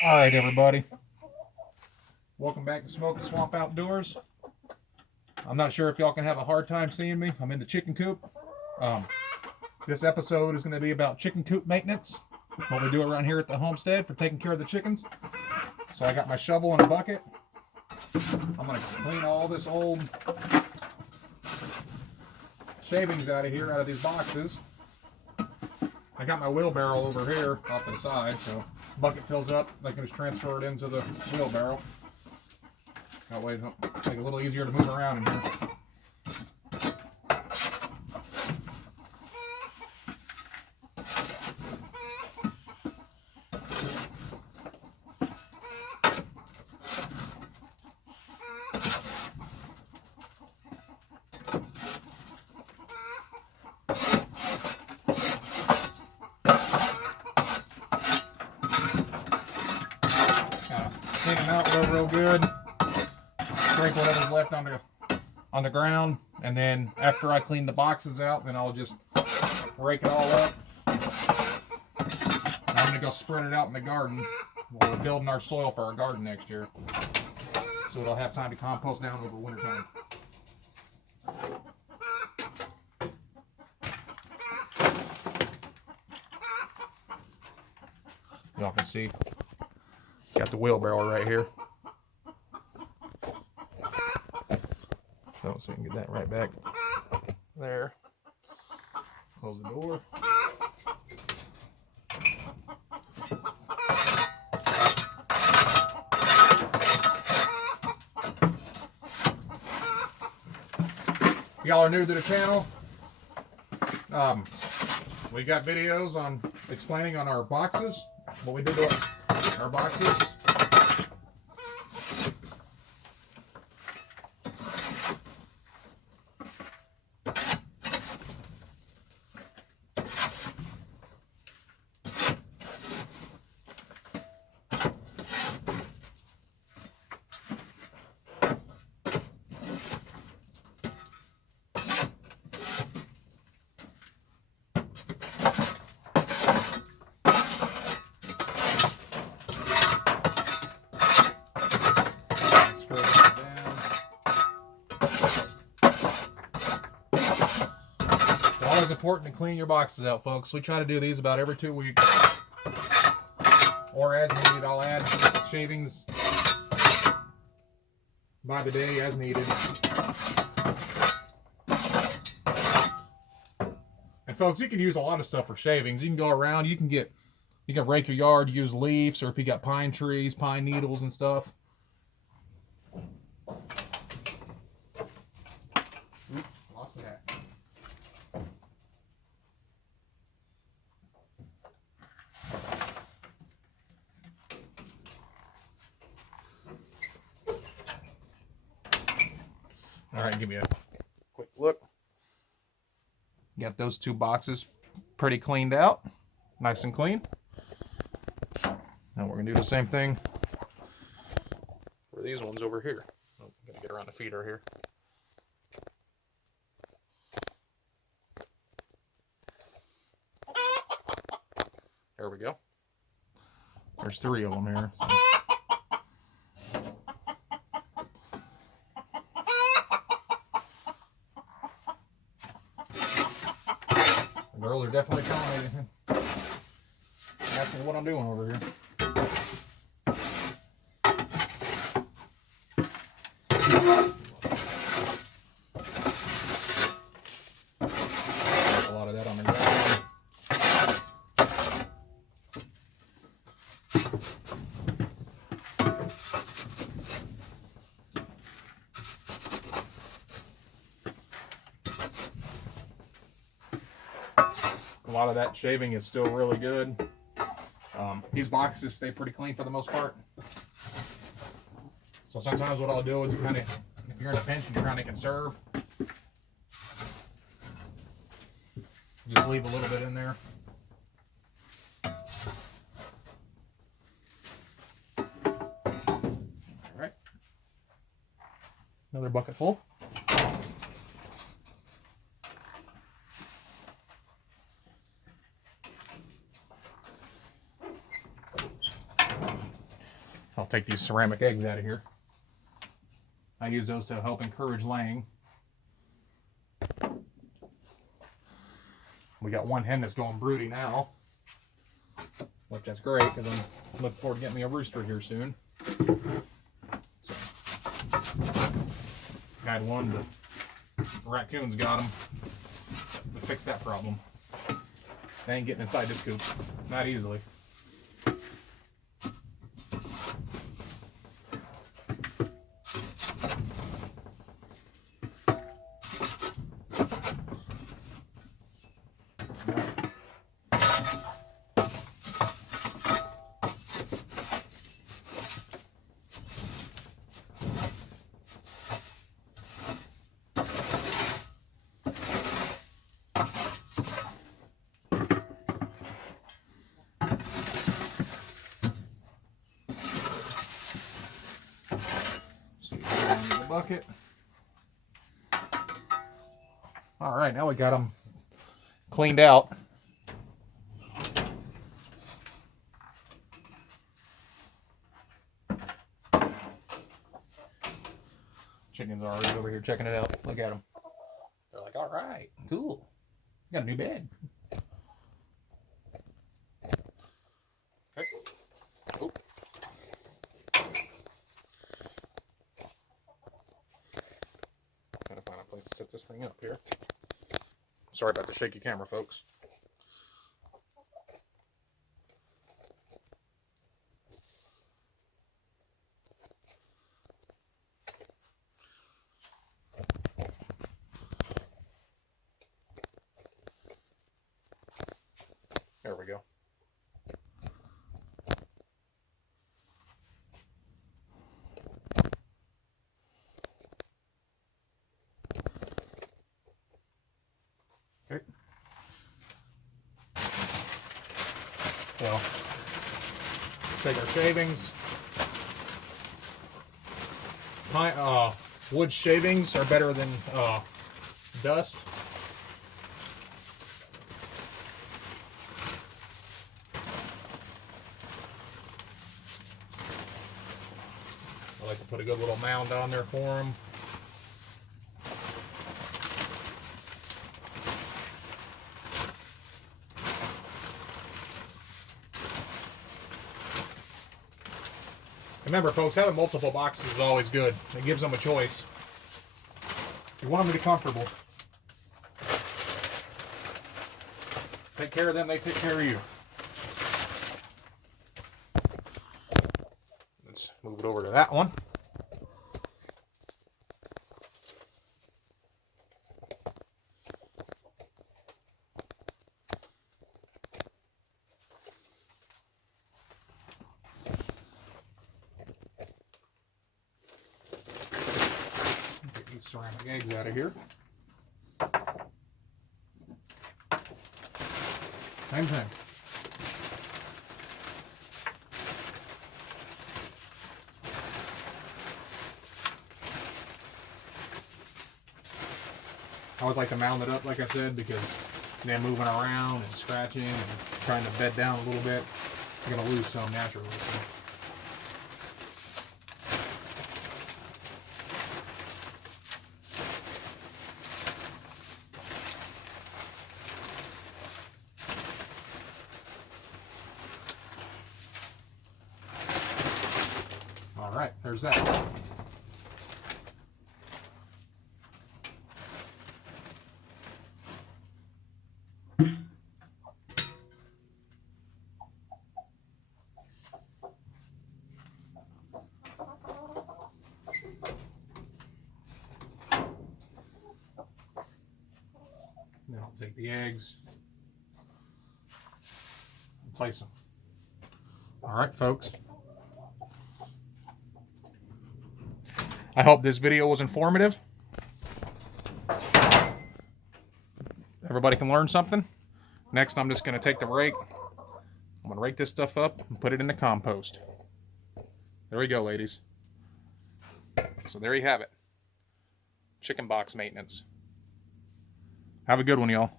All right, everybody. Welcome back to Smokin Swamp Outdoors. I'm not sure if y'all can have a hard time seeing me. I'm in the chicken coop. This episode is going to be about chicken coop maintenance, what we do around here at the homestead for taking care of the chickens. So I got my shovel and a bucket. I'm going to clean all this old shavings out of here, out of these boxes. I got my wheelbarrow over here off to the side, so bucket fills up, I can just transfer it into the wheelbarrow. That way it'll make it a little easier to move around in here. Clean them out real good. Scrape whatever's left on the ground, and then after I clean the boxes out, then I'll just rake it all up. I'm gonna go spread it out in the garden. We're building our soil for our garden next year, so it'll have time to compost down over winter time. Y'all can see, got the wheelbarrow right here. So we can get that right back there. Close the door. Y'all are new to the channel. We got videos on explaining on our boxes, what we did to our boxes. Always important to clean your boxes out, folks. We try to do these about every 2 weeks, or as needed. I'll add shavings by the day as needed. And folks, you can use a lot of stuff for shavings. You can go around, you can rake your yard, use leaves, or if you got pine trees, pine needles and stuff. Oops, lost that. All right, give me a quick look. Got those 2 boxes pretty cleaned out, nice and clean. Now we're gonna do the same thing for these ones over here. Oh, gotta get around the feeder here. There we go. There's 3 of them here. So. The girls are definitely telling me, asking what I'm doing over here. A lot of that on the ground. A lot of that shaving is still really good. These boxes stay pretty clean for the most part. So sometimes what I'll do is kind of, if you're in a pinch and you're trying to conserve, just leave a little bit in there. All right. Another bucket full. I'll take these ceramic eggs out of here. I use those to help encourage laying. We got one hen that's going broody now, which that's great because I'm looking forward to getting me a rooster here soon. So, had one, the raccoons got him. To fix that problem. They ain't getting inside this coop, not easily. Bucket. All right, now we got them cleaned out. Chickens are already over here checking it out. Look at them. They're like, all right, cool. Got a new bed. Okay. Oh. Gotta find a place to set this thing up here. Sorry about the shaky camera, folks. There we go. Okay. Well, take our shavings. Wood shavings are better than dust. I like to put a good little mound on there for them. Remember, folks, having multiple boxes is always good. It gives them a choice. You want them to be comfortable. Take care of them, they take care of you. Let's move it over to that one. Ceramic eggs out of here. Same thing. I always like to mound it up, like I said, because then moving around and scratching and trying to bed down a little bit, you're going to lose some naturally. So. All right, there's that. Then I'll take the eggs and place them. All right, folks. I hope this video was informative. Everybody can learn something. Next, I'm just going to take the rake. I'm going to rake this stuff up and put it in the compost. There we go, ladies. So there you have it. Chicken box maintenance. Have a good one, y'all.